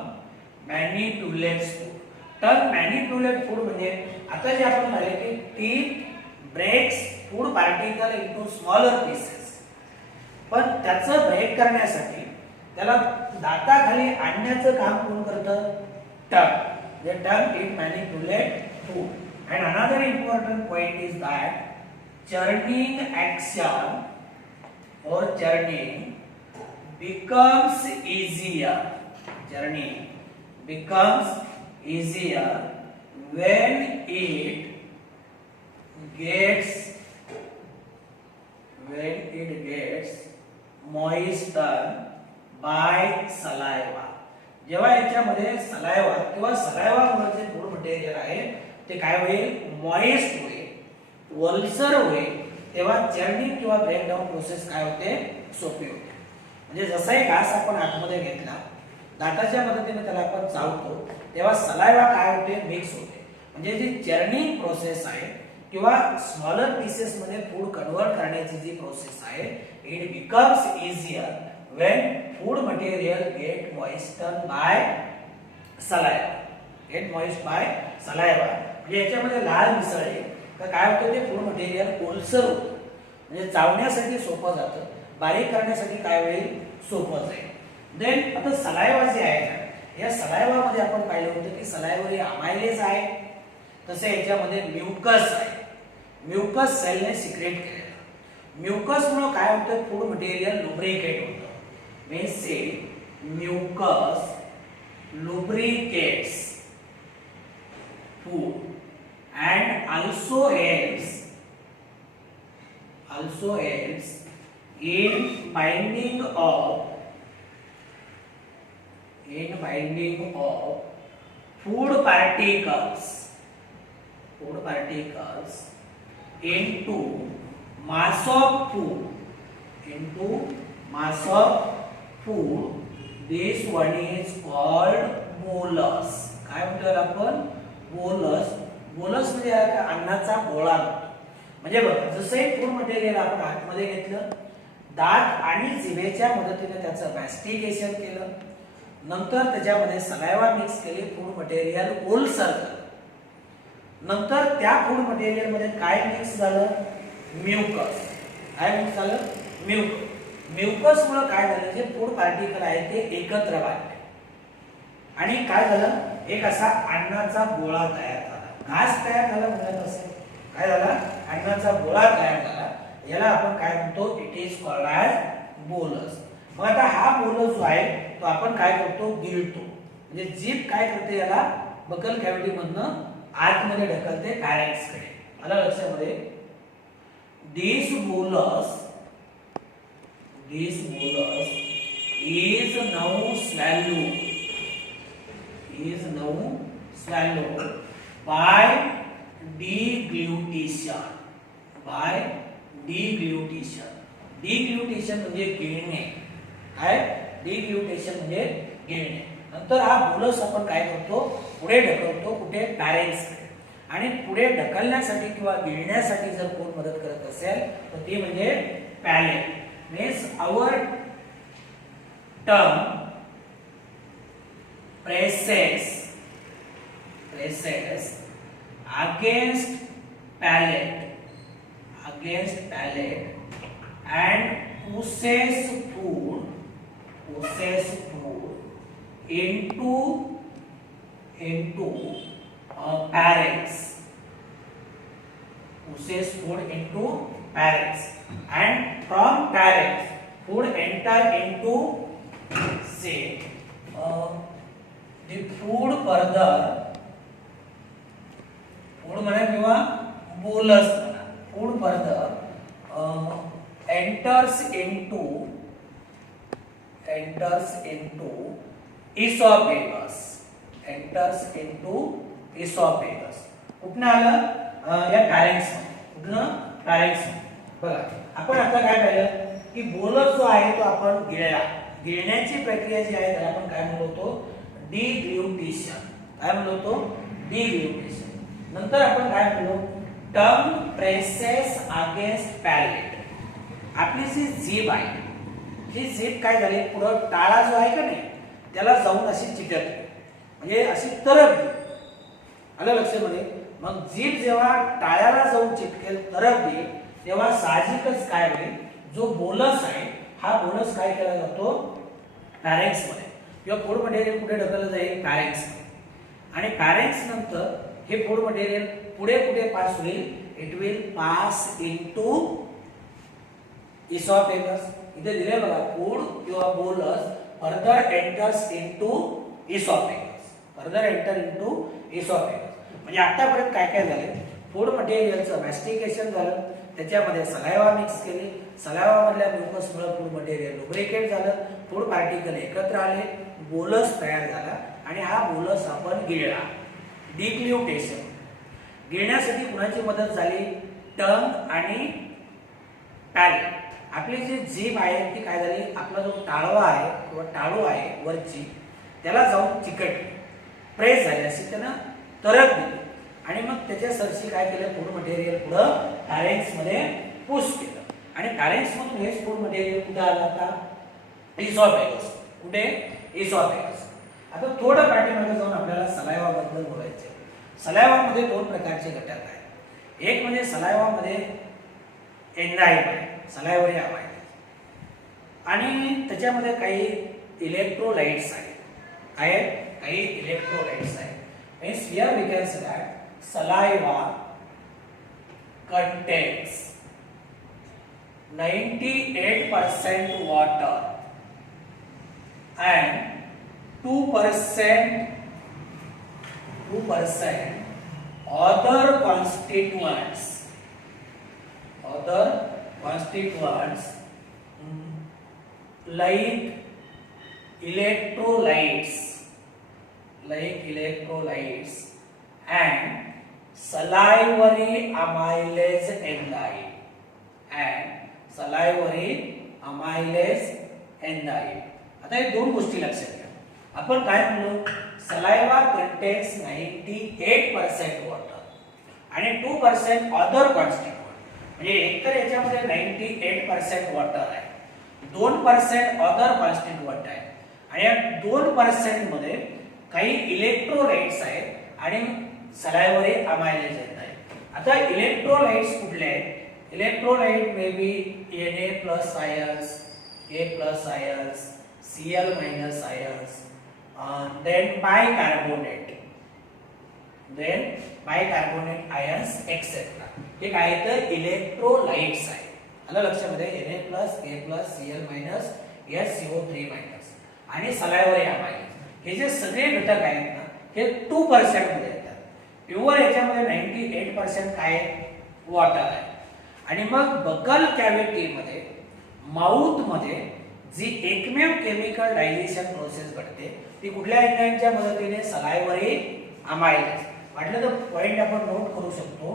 manipulate food म्हणजे आता जे आपण म्हणाले की teeth breaks food particle into smaller pieces. पण त्याचं break करण्यासाठी त्याला दाताखाली आणण्याचं काम कोण करतं, टंग. The tongue it manipulate food. And another important point is that churning action or churning becomes easier. Churning becomes easier when it gets moistened by saliva. जेव्हा याच्यामध्ये सलायवा किंवा सलायवामुळे जे फूड मटेरियल आहे ते काय होईल, मॉइस्ट होईल, ओलसर होईल, तेव्हा चर्निंग किंवा ब्रेकडाऊन प्रोसेस काय होते, सोपी होते. म्हणजे जसा एक घास आपण आतमध्ये घेतला, दाताच्या मदतीने त्याला आपण चावतो, तेव्हा सलायवा काय होते, मिक्स होते. म्हणजे जी चर्निंग प्रोसेस आहे किंवा स्मॉलर पीसेस मध्ये फूड कन्वर्ट करण्याची जी प्रोसेस आहे, it becomes easier when food material get moisten by saliva. Get moist by saliva म्हणजे याच्यामध्ये लाल मिसळले तर काय होतं, ते फूड मटेरियल ओलसर होतं. म्हणजे चावण्यासाठी सोपं जातं, बारीक करण्यासाठी काय होईल, सोपं जाईल. देन आता सलायवा जे आहे ना, या सलायवामध्ये आपण पाहिलं होतं की सलायवा ही अमायलेज आहे, तसे याच्यामध्ये म्युकस आहे. म्युकस सेलने सिक्रेट केलेलं. म्युकस मुळे काय होतं, फूड मटेरियल लुब्रिकेट होतं. Means say mucus lubricates food and also helps in binding of food particles into mass of food. This one is called bolus. काय म्हणतो आपण, बोलस. बोलस म्हणजे अन्नाचा गोळा. म्हणजे बघा, जसं एक फूड मटेरियल आपण आतमध्ये घेतलं, दात आणि जिभेच्या मदतीने त्याचं मॅस्टिकेशन केलं, नंतर त्याच्यामध्ये सलायवा मिक्स केली, फूड मटेरियल ओलसर झालं. नंतर त्या फूड मटेरियल मध्ये काय मिक्स झालं, म्युकस. काय मिक्स झालं, म्युकस. म्युकस मुळे काय झालं, जे फूड पार्टिकल आहे ते एकत्र बांधले आणि काय झालं, एक असा अन्नाचा गोळा तयार झाला. घास तयार झाला म्हणत असेल, काय झाला, अन्नाचा गोळा तयार झाला. याला आपण काय म्हणतो, इट इज कॉल्ड ॲज बोलस. मग आता हा बोलस जो आहे तो आपण काय करतो, गिळतो. म्हणजे जीभ काय करते, याला बकल कॅव्हिटी मधनं आतमध्ये ढकलते फॅरिंक्स कडे. आलं लक्षामध्ये. दिस बोलस is now swallowed by deglutition. Deglutition म्हणजे गिळणे. काय, deglutition म्हणजे गिळणे. नंतर हा बोलस आपण काय करतो, पुढे ढकलतो, कुठे, फॅरिंक्स कडे. आणि पुढे ढकलण्यासाठी किंवा गिळण्यासाठी जर कोण मदत करत असेल तर ती म्हणजे palette. Means our tongue presses against palate and pushes food into pharynx. Pushes food into pharynx. And from pharynx food enter into say the food further म्हणा किंवा बोलस म्हणा, food further enters into esophagus. कुठनं आलं, या pharynx. कुठनं, pharynx. बघा, आपण आता काय पाहिलं की बोलस जो आहे तो आपण गिळला. गिळण्याची प्रक्रिया जी आहे त्याला आपण काय म्हणतो, डिग्लुटिशन. काय म्हणतो, डिग्लुटिशन. नंतर आपण काय म्हणलो, टंग प्रेसेस अगेन्स्ट पॅलेट. आपली जी जीभ आहे, ही जीभ काय झाली, पुढे टाळा जो आहे का नाही त्याला जाऊन अशी चिकटते, म्हणजे अशी तरफ. आलं लक्षामध्ये. मग जीभ जेव्हा टाळ्याला जाऊन चिटकेल, तरफ देईल, तेव्हा साहजिकच काय होईल, जो बोलस आहे हा बोलस काय केला जातो, फॅरिंक्स मध्ये किंवा फूड मटेरियल कुठे ढकललं जाईल, फॅरिंक्स मध्ये. आणि फॅरिंक्स नंतर हे फूड मटेरियल पुढे कुठे पास होईल, it will pass into oesophagus. इथे दिले बघा, फूड किंवा बोलस फर्दर एंटर्स इनटू इसॉफेगस. म्हणजे आतापर्यंत काय काय झाले, फूड मटेरियलचं मॅस्टिकेशन झालं, त्याच्यामध्ये सलायवा मिक्स केली, सलाइवा मधल्या म्युकसमुळे फूड मटेरियल लुब्रिकेट झालं, फूड पार्टिकल एकत्र आले, बोलस तयार झाला आणि हा बोलस आपण गिळला. डिग्ल्युटेशन. गिळण्यासाठी कुणाची मदत झाली? टंग आणि पॅलेट. आपली जी जीभ आहे ती काय झाली, आपला जो टाळवा आहे किंवा टाळू आहे वरची त्याला जाऊन चिकटली, प्रेस झाली, अशी त्यानं तरक दिली आणि मग त्याच्या सरशी काय केलं, फूड मटेरियल पुढं फॅरेंक्स मध्ये पुश केलं आणि फॅरेंक्स मधून हे फूड मटेरियल कुठे आलं? आता इसॉफेगस. कुठे? इसॉफेगस. आता थोडं पाठीमागे जाऊन आपल्याला सलाइवा बद्दल बोलायचं आहे. सलाइवा मध्ये दोन प्रकारचे घटक आहेत. एक म्हणजे सलाइवा मध्ये एन्झाईम आहे, सलाइव्हरी अमायलेज, आणि त्याच्यामध्ये काही इलेक्ट्रोलाइट्स आहेत. काय आहेत? काही इलेक्ट्रोलाइट्स आहेत. Means here we can say that saliva contains 98% water and 2% other constituents like electrolytes and salivary amylase enzyme आता हे दोन गोष्टी लक्षात घ्या. आपण काय म्हणलो? सलाइवा कंटेन्स 98% वॉटर आणि 2% अदर कॉन्स्टिट्यूएंट. म्हणजे एकतर याच्यामध्ये 98% वॉटर आहे, 2% अदर कॉन्स्टिट्यूएंट आहे आणि या 2% मध्ये काही इलेक्ट्रोलाइट्स आहेत आणि सलाइव्हरी अमायलेज आहे. आता इलेक्ट्रोलाइट्स कुठले आहेत? Electrolyte may be Na+ ions, A+ ions, Cl- ions, then bicarbonate ions etc. हे काय तर इलेक्ट्रोलाइट्स आहे. आलं लक्षामध्ये? Na+, A+, Cl-, SCO3- आणि सलाइव्हरी अमायलेज हे जे सगळे घटक आहेत ना हे 2% मध्ये येतात. प्युअर याच्यामध्ये 98% काय वॉटर आहे. आणि मग बकल कॅव्हिटी मध्ये, माउथ मध्ये जी एकमेव केमिकल डायजेशन प्रोसेस घडते ती कुठल्या एन्झाईमच्या मदतीने? सलाइव्हरी अमायलेज. म्हटलं तर पॉइंट आपण नोट करू शकतो.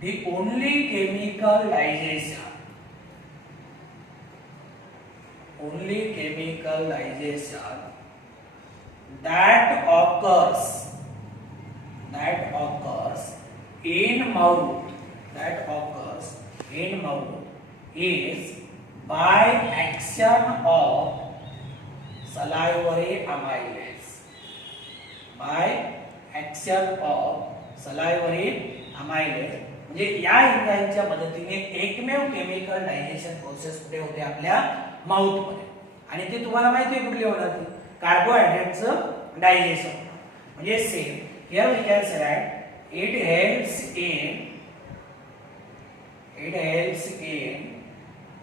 The only chemical digestion that occurs in mouth is by action of salivary amylase. म्हणजे या एन्झाईमच्या मदतीने एकमेव केमिकल डायजेशन प्रोसेस कुठे होते? आपल्या माउथ मध्ये. आणि ते तुम्हाला माहिती आहे कुठली होणार? ती कार्बोहायड्रेटचं डायजेशन. म्हणजे same here we can say that it helps in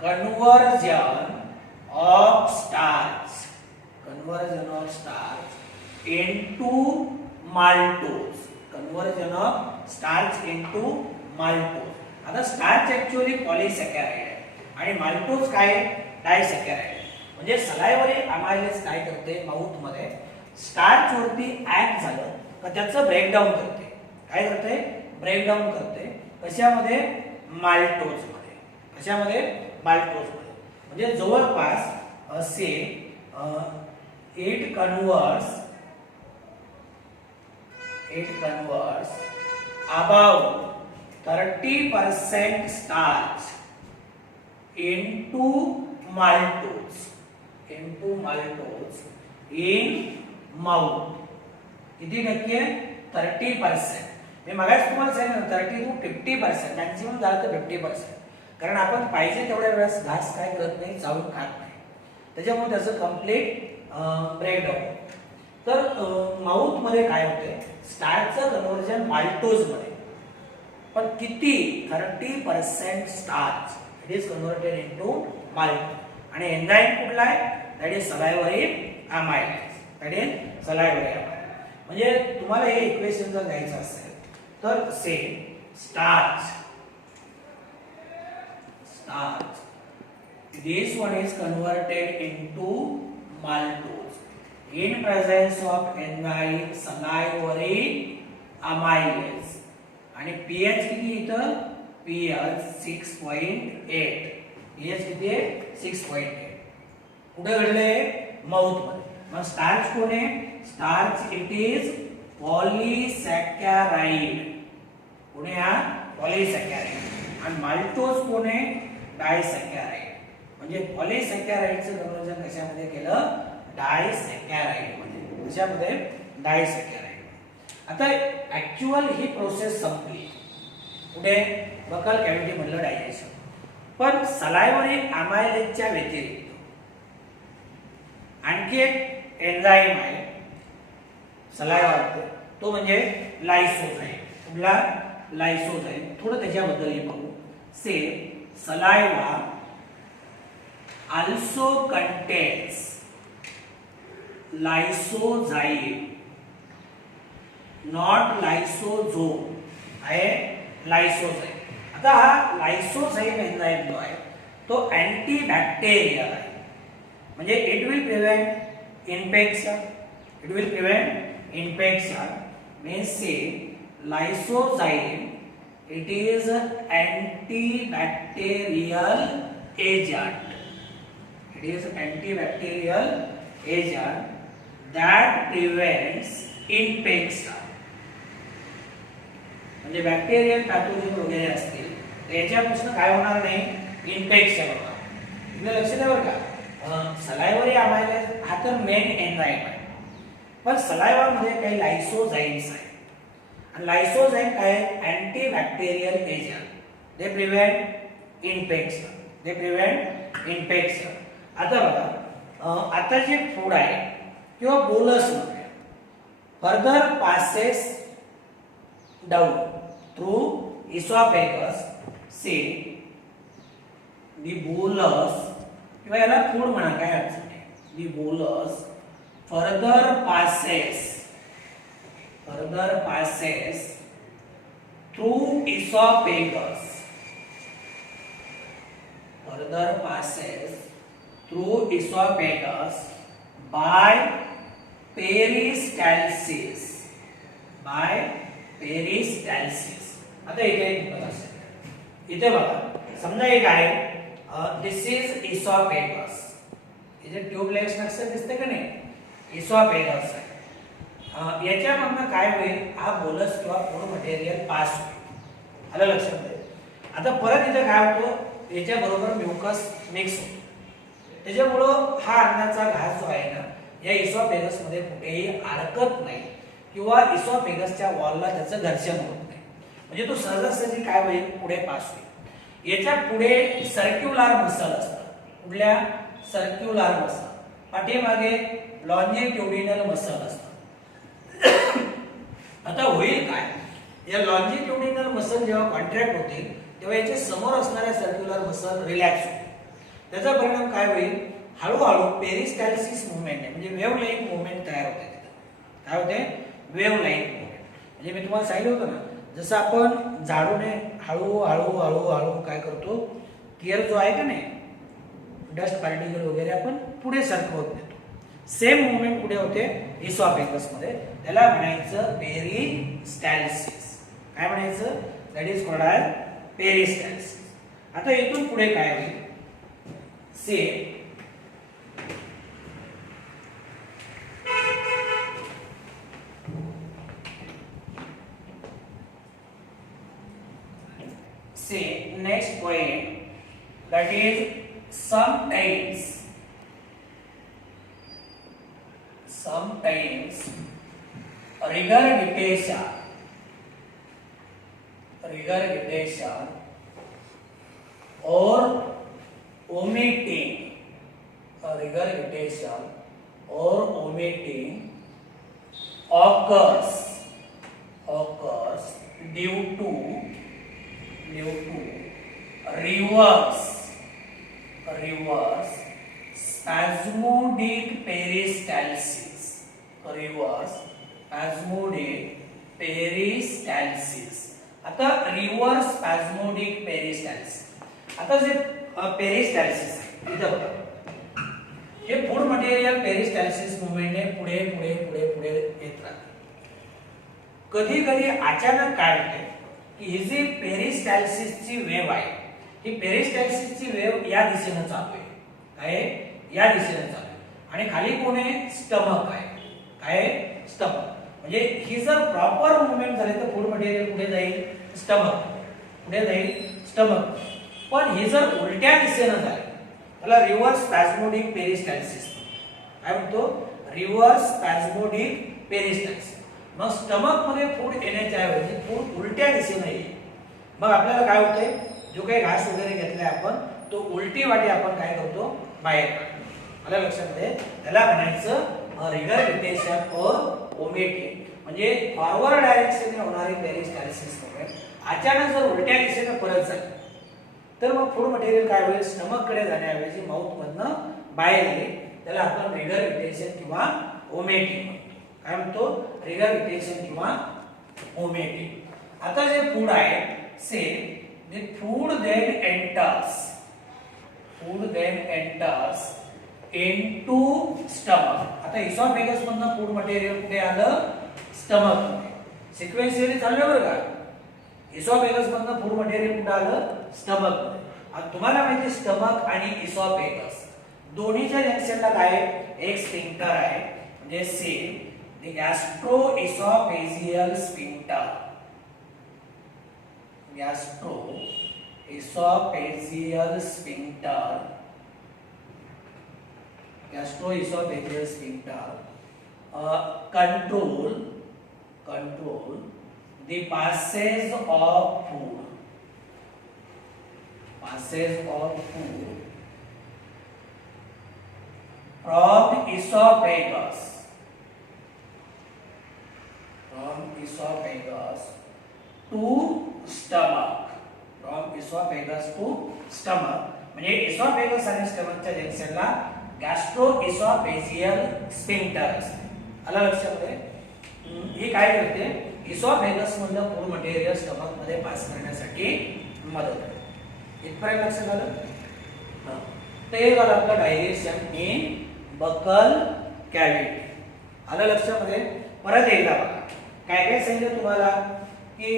conversion of starch into maltose. आता स्टार्च ऍक्च्युअली पॉलिसॅकॅराइड आहे आणि माल्टोज काय? डायसॅकॅराइड. म्हणजे सलाइव्हरी अमायलेज काय करते? माउथ मध्ये स्टार्च वरती ऍक्ट झालं तर त्याचं ब्रेकडाऊन करते. काय करते? ब्रेकडाऊन करते. कशामध्ये? माल्टोज मध्ये. म्हणजे जवळपास असे it converts about 30% starch into maltose in mouth. किती टक्के? 30%. मी मगाच तुम्हाला सांगितलं 30 to 50%, मॅक्सिमम झालं तर 50%. कारण आपण पाहिजे तेवढ्या वेळेस घास काय करत नाही, चावून खात नाही, त्याच्यामुळे त्याचं कंप्लीट ब्रेकडाऊन. तर माउथ मध्ये काय होते? स्टार्चचं कन्व्हर्जन माल्टोज मध्ये. पण किती? 30% starch it is converted into maltose. आणि एन्झाईम कुठला आहे? That is salivary amylase. म्हणजे तुम्हाला हे इक्वेशन जर घ्यायचं असेल तर say starch This one is converted into maltose in presence of enzyme salivary amylase. आणि pH किती इथं pH 6.8. pH किती आहे 6.8. कुठे घडले माउथ मध्ये. मग स्टार्च कोण आहे स्टार्च इट इज पॉलीसॅकॅराइड. कोण आहे हा पॉलीसॅकॅराइड. आणि माल्टोज कोण आहे डायसॅकॅराइड. म्हणजे पॉलीसॅकॅराइडचं कन्वर्जन कशामध्ये केलं डायसॅकॅराइड मध्ये. कशामध्ये डायसॅकॅराइड. आता ऍक्च्युअल ही प्रोसेस संपली कुठे बकल कॅव्हिटी मधलं डायजेशन. पण सलायव्हरी अमायलेजच्या व्यतिरिक्त आणखी एक एन्झाईम आहे सलायव्हा तो म्हणजे लायसोझाइम. कुठला लायसोझाइम. थोडं त्याच्याबद्दल पाहू. से सलायव्हा also contains lysozyme, not lysosome. आहे लायसोझाइम. आता हा लायसोझाइम एन्झाइम जो आहे तो अँटीबॅक्टेरियल आहे. म्हणजे it will prevent infection. It will prevent infection. Means say lysozyme it is antibacterial agent. It is antibacterial agent that prevents infection. म्हणजे बॅक्टेरियल पॅथोजन वगैरे असतील त्याच्यापासून काय होणार नाही इन्फेक्शन होणार. तुम्ही लक्ष द्या बरं का. सलायव्हरी अमायलेज हा तर मेन एन्झाईम आहे. पण सलायव्हा मध्ये काही लायसोझाइम्स आहेत. आणि लायसोझाइम काय अँटीबॅक्टेरियल एजंट. दे प्रिव्हेंट इन्फेक्शन. दे प्रिव्हेंट इन्फेक्शन. आता बघा आता जे फूड आहे किंवा बोलस मध्ये further passes down through oesophagus. से दी बोलस किंवा याला फूड म्हणा काय अडचण नाही. The bolus further passes through oesophagus. Further passes through esophagus by peristalsis. by peristalsis. आता इथे बघा समजा एक आहे दिस इज इसॉफेगस. इथे ट्यूबलाइक स्ट्रक्चर दिसते का नाही इसॉफेगस आहे. याच्यामधनं काय होईल हा बोलस किंवा फूड मटेरियल पास होईल. आलं लक्षात. आता परत इथे काय होतं याच्या बरोबर म्युकस मिक्स होतो. त्याच्यामुळं हा अन्नाचा घास जो आहे ना या इसॉफेगस मध्ये कुठेही अडकत नाही किंवा इसॉफेगसच्या वॉलला त्याचं घर्षण होत नाही. म्हणजे तो सहजासहजी काय होईल पुढे पास होईल. याच्या पुढे सर्क्युलर मसल असतं. कुठल्या सर्क्युलर मसल. पाठीमागे लॉन्जिट्युडिनल मसल असतं. आता होईल काय या लॉन्जिट्युडिनल मसल जेव्हा कॉन्ट्रॅक्ट होतील तेव्हा याच्या समोर असणाऱ्या सर्क्युलर मसल रिलॅक्स होतील. त्याचा परिणाम काय होईल हळूहळू पेरिस्टॅल्सिस मुवमेंट आहे म्हणजे वेव्ह लाईन मुवमेंट तयार होते. काय होते वेव्ह लाईन मुवमेंट. म्हणजे मी तुम्हाला सांगितलं होतं ना जसं आपण झाडूने हळू काय करतो केअर जो आहे का नाही डस्ट पार्टिकल वगैरे आपण पुढे सरकवत नेतो. सेम मुवमेंट कुठे होते इसॉफेगस मध्ये. त्याला म्हणायचं पेरिस्टॅल्सिस. काय म्हणायचं दॅट इज कॉल्ड ॲज पेरिस्टॅल्सिस. आता इथून पुढे काय होईल से next point that is sometimes regurgitation or omitting occurs due to reverse spasmodic peristalsis. आता रिव्हर्स स्पॅझमोडिक पेरिस्टॅल्सिस. आता जे पेरिस्टॅल्सिस आहे इथं बघा, हे फूड मटेरियल पेरिस्टॅल्सिस मुवमेंटने पुढे पुढे पुढे पुढे येत राहते. कधी कधी अचानक काय होते की ही जी पेरिस्टॅल्सिसची वेव्ह आहे, ही पेरिस्टॅल्सिसची वेव्ह या दिशेने चालू आहे. काय या दिशेने चालू आहे आणि खाली कोण आहे, स्टमक आहे. काय स्टमक, म्हणजे ही जर प्रॉपर मुवमेंट झाली तर फूड मटेरियल पुढे जाईल स्टमक, पुढे जाईल स्टमक. पण ही जर उलट्या दिशेने झाली त्याला रिव्हर्स स्पॅझमोडिक पेरिस्टॅल्सिस काय म्हणतो, रिव्हर्स स्पॅझमोडिक पेरिस्टॅल्सिस. मग स्टमक मध्ये फूड येण्याच्या ऐवजी फूड उलट्या दिशेने येईल. मग आपल्याला काय होतंय, जो काही घास वगैरे घेतलाय आपण तो उलटी वाटी आपण काय करतो, बाहेर काढतो. मला लक्षात आहे, त्याला म्हणायचं रिगरगिटेशन और ओमेटिंग. म्हणजे फॉरवर्ड डायरेक्शनने होणारी पेरिस्टॅल्सिस मुवमेंट अचानक जर उलट्या दिशेने परत झाली तर मग फूड मटेरियल काय होईल, स्टमक कडे जाण्याऐवजी माउथ मधनं बाहेर येईल. त्याला आपण रिगरगिटेशन किंवा ओमेटिंग म्हणतो. काय म्हणतो, रिगरगिटेशन किंवा ओमेटिंग. आता जे फूड आहे, से the food then enters into stomach. आता इसॉफेगस मधनं फूड मटेरियल कुठे आलं, स्टमक मध्ये. सिक्वेन्शियली चाललं बरं का. इसॉफेगस मधनं फूड मटेरियल कुठे आलं, स्टमक मध्ये. आता तुम्हाला माहिती स्टमक आणि इसॉफेगस दोन्हीच्या जंक्शनला काय एक स्फिंक्टर आहे, म्हणजे say the gastro oesophageal sphincter. gastroesophageal sphincter control the passage of food from esophagus to stomach. म्हणजे इसॉफेगस आणि स्टमकच्या जंक्शनला गॅस्ट्रो इसॉफेजियल स्फिंक्टर असते. आलं लक्षामध्ये. हे काय करते, इसॉफेगस मधलं फूड मटेरियल स्टमक मध्ये पास करण्यासाठी मदत करते. इथपर्यंत लक्षात आलं. ते झालं आपलं डायजेशन इन बकल कॅव्हिटी. आलं लक्षामध्ये. परत एकदा बघा, काय काय सांगितलं तुम्हाला की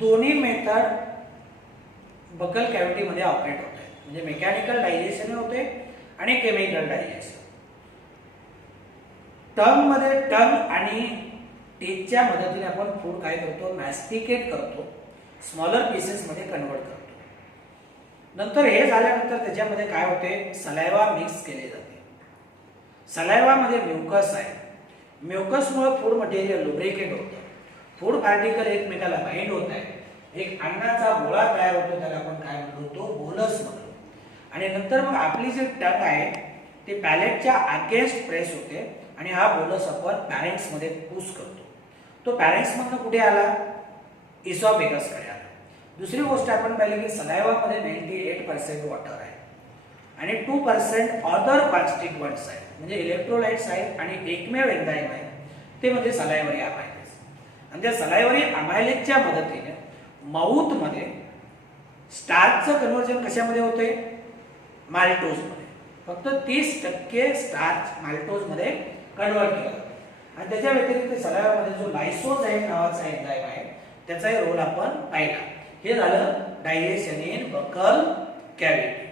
दोन्ही मेथड बकल कॅव्हिटी मध्ये ऑपरेट होत आहे. म्हणजे मेकॅनिकल डायजेशन होते आणि केमिकल डायजेशन. टंग आणि टीथच्या मदतीने आपण फूड काय करतो, मॅस्टिकेट करतो, स्मॉलर पीसेस मध्ये कन्वर्ट करतो. नंतर हे झाल्यानंतर त्याच्यामध्ये काय होते, सलायवा मिक्स केले जाते. सलायवा मध्ये म्युकस आहे. म्युकसमुळे फूड मटेरियल लुब्रिकेट होतं. फूड पार्टिकल एकमेकाला बाइंड होत आहे. एक अन्नाचा गोळा तयार होतो, त्याला आपण काय म्हणतो, बोलस म्हणतो. आणि नंतर मग आपली जी टंग आहे ते पॅलेटच्या अगेन्स्ट प्रेस होते आणि हा बोलस आपण पॅरेंट्स मध्ये पुश करतो. तो पॅरेंट्स मधनं कुठे आला, इसॉफेगस कडे आला. दुसरी गोष्ट आपण पाहिली की सलायवा मध्ये 98% वॉटर आहे आणि 2% अदर कॉन्स्टिट्युएंट्स आहेत. म्हणजे इलेक्ट्रोलाइट्स आहेत आणि एकमेव एन्झाइम आहे ते म्हणजे सलायवरी अमायलेज. आणि त्या सलायवरी अमायलेजच्या मदतीने माउथ मध्ये स्टार्चचं कन्व्हर्जन कशामध्ये होते, माल्टोज मध्ये. फक्त 30% स्टार्च माल्टोज मध्ये कन्वर्ट केला जातो. आणि त्याच्या व्यतिरिक्त सलायवामध्ये जो लायसोझाइम नावाचा एन्झाइम आहे त्याचाही रोल आपण पाहिला. हे झालं डायजेशन इन बकल कॅव्हिटी.